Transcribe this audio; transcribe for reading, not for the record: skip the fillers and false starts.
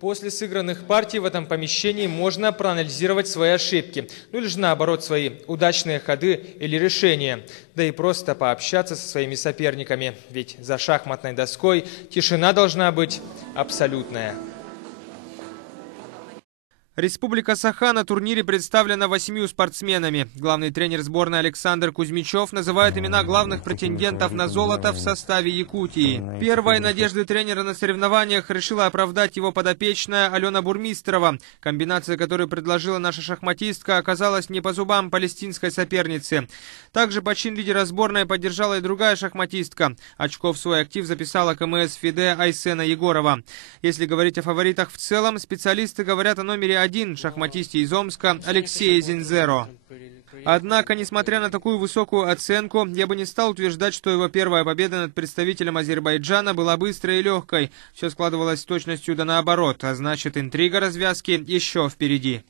После сыгранных партий в этом помещении можно проанализировать свои ошибки, ну или же наоборот свои удачные ходы или решения, да и просто пообщаться со своими соперниками, ведь за шахматной доской тишина должна быть абсолютная. Республика Саха на турнире представлена 8 спортсменами. Главный тренер сборной Александр Кузьмичев называет имена главных претендентов на золото в составе Якутии. Первой надежды тренера на соревнованиях решила оправдать его подопечная Алена Бурмистрова. Комбинация, которую предложила наша шахматистка, оказалась не по зубам палестинской соперницы. Также почин лидера сборной поддержала и другая шахматистка. Очков в свой актив записала КМС ФИДЕ Айсена Егорова. Если говорить о фаворитах в целом, специалисты говорят о номере 1 шахматисте из Омска Алексее Зинзеро. Однако, несмотря на такую высокую оценку, я бы не стал утверждать, что его первая победа над представителем Азербайджана была быстрой и легкой. Все складывалось с точностью да наоборот, а значит, интрига развязки еще впереди.